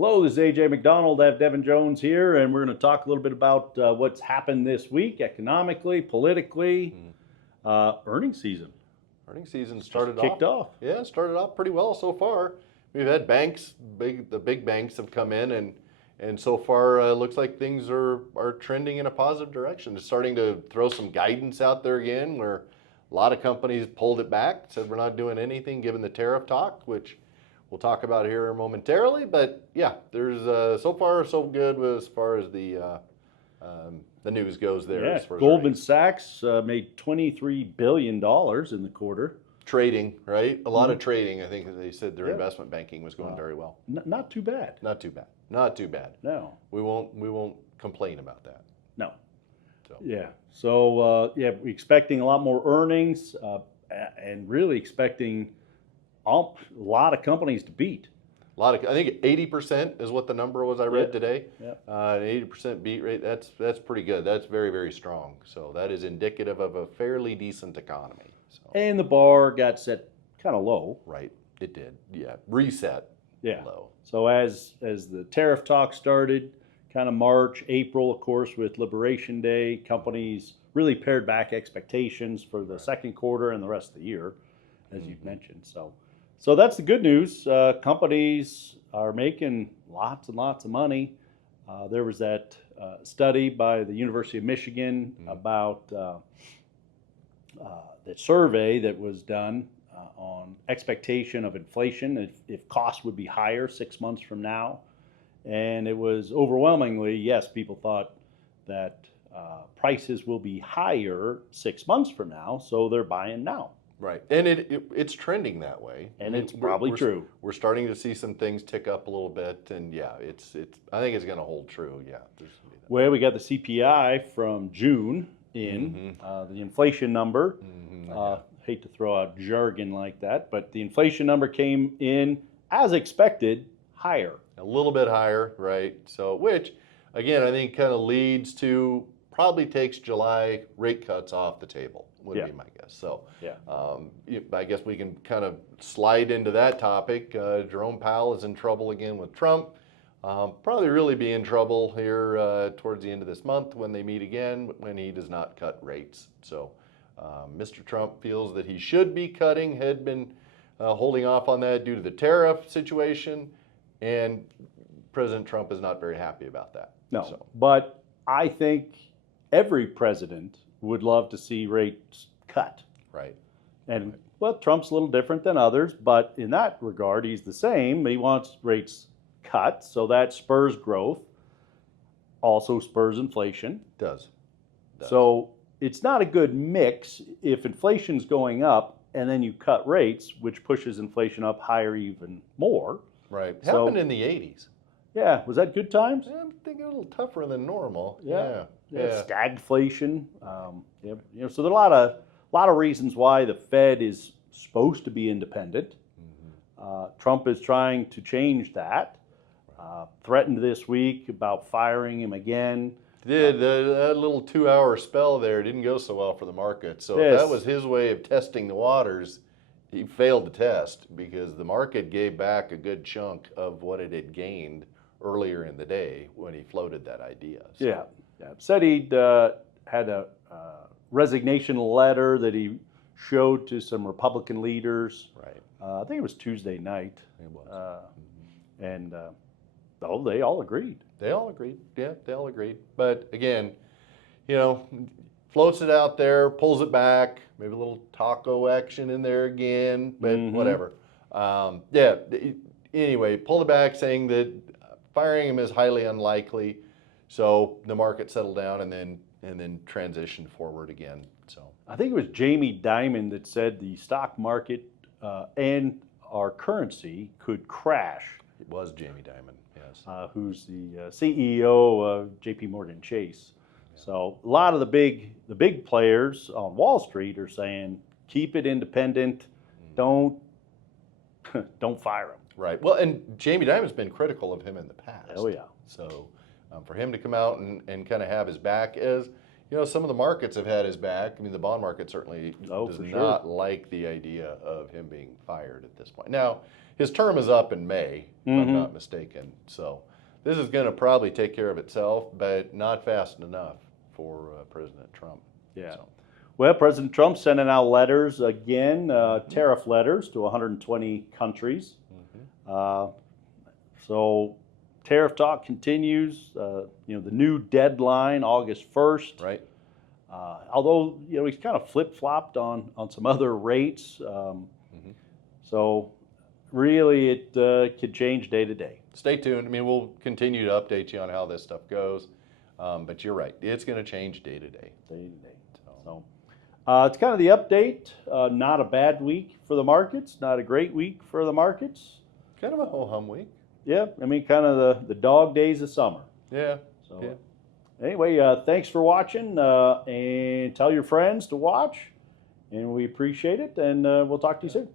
Hello, this is AJ McDonald. I have Devin Jones here, and we're going to talk a little bit about what's happened this week economically, politically, earnings season. Earnings season started kicked off. Yeah, started off pretty well so far. We've had banks, the big banks have come in, and so far looks like things are trending in a positive direction. It's starting to throw some guidance out there again, where a lot of companies pulled it back, said we're not doing anything given the tariff talk, which we'll talk about here momentarily. But yeah, there's so far so good as far as the news goes there. Yeah, as far as Goldman Sachs made $23 billion in the quarter. Trading, right? A lot of trading. I think they said their investment banking was going very well. Not too bad. Not too bad. Not too bad. No. We won't complain about that. No. So. Yeah. So we're expecting a lot more earnings, and really expecting a lot of companies to beat. I think 80% is what the number was I read today. Yeah. An 80% beat rate. That's pretty good. That's very, very strong. So that is indicative of a fairly decent economy. So. And the bar got set kind of low. Right. It did. Yeah. Reset. Yeah. Low. So as the tariff talk started, kind of March, April, of course, with Liberation Day, companies really pared back expectations for the second quarter and the rest of the year, as you've mentioned. So that's the good news. Companies are making lots and lots of money. There was that study by the University of Michigan about the survey that was done on expectation of inflation, if costs would be higher 6 months from now. And it was overwhelmingly, yes, people thought that prices will be higher 6 months from now, so they're buying now. Right, and it's trending that way, and it's probably true. We're starting to see some things tick up a little bit, and yeah, it's. I think it's going to hold true. Yeah. Well, we got the CPI from June in the inflation number. Hate to throw out jargon like that, but the inflation number came in as expected, higher. A little bit higher, right? So, which again, I think kind of leads to probably takes July rate cuts off the table. Would be my guess. So, I guess we can kind of slide into that topic. Jerome Powell is in trouble again with Trump. Probably really be in trouble here towards the end of this month when they meet again, when he does not cut rates. So, Mr. Trump feels that he should be cutting, had been holding off on that due to the tariff situation, and President Trump is not very happy about that. No, but I think every president would love to see rates cut. Right. And, well, Trump's a little different than others, but in that regard, he's the same. He wants rates cut, so that spurs growth, also spurs inflation. Does. So it's not a good mix if inflation's going up and then you cut rates, which pushes inflation up higher even more. Right. Happened in the 80s. Yeah. Was that good times? Yeah, I'm thinking a little tougher than normal. Yeah. Stagflation. So there are a lot of reasons why the Fed is supposed to be independent. Trump is trying to change that. Threatened this week about firing him again. Did that little 2-hour spell there didn't go so well for the market. So if that was his way of testing the waters, he failed the test because the market gave back a good chunk of what it had gained earlier in the day when he floated that idea. So. Yeah. Said he'd had a resignation letter that he showed to some Republican leaders. Right. I think it was Tuesday night. It was. And they all agreed. They all agreed. Yeah, they all agreed. But again, floats it out there, pulls it back, maybe a little taco action in there again, but whatever. Anyway, pulled it back saying that firing him is highly unlikely. So the market settled down and then transitioned forward again. So I think it was Jamie Dimon that said the stock market and our currency could crash. It was Jamie Dimon, yes. Who's the CEO of JP Morgan Chase. Yeah. So a lot of the big players on Wall Street are saying keep it independent, don't fire him. Right. Well, and Jamie Dimon's been critical of him in the past. Oh yeah. So for him to come out and kind of have his back as some of the markets have had his back. I mean, the bond market certainly does for not like the idea of him being fired at this point. Now, his term is up in May, if I'm not mistaken. So this is going to probably take care of itself, but not fast enough for President Trump. Yeah. So. Well, President Trump's sending out letters again, tariff letters to 120 countries. So tariff talk continues. The new deadline, August 1st. Right. Although he's kind of flip-flopped on some other rates. So really, it could change day to day. Stay tuned. I mean, we'll continue to update you on how this stuff goes. But you're right; it's going to change day to day. Day to day. So it's kind of the update. Not a bad week for the markets. Not a great week for the markets. Kind of a ho-hum week. Yeah, I mean, kind of the dog days of summer. Yeah. So yeah. Anyway, thanks for watching, and tell your friends to watch, and we appreciate it, and we'll talk to you soon.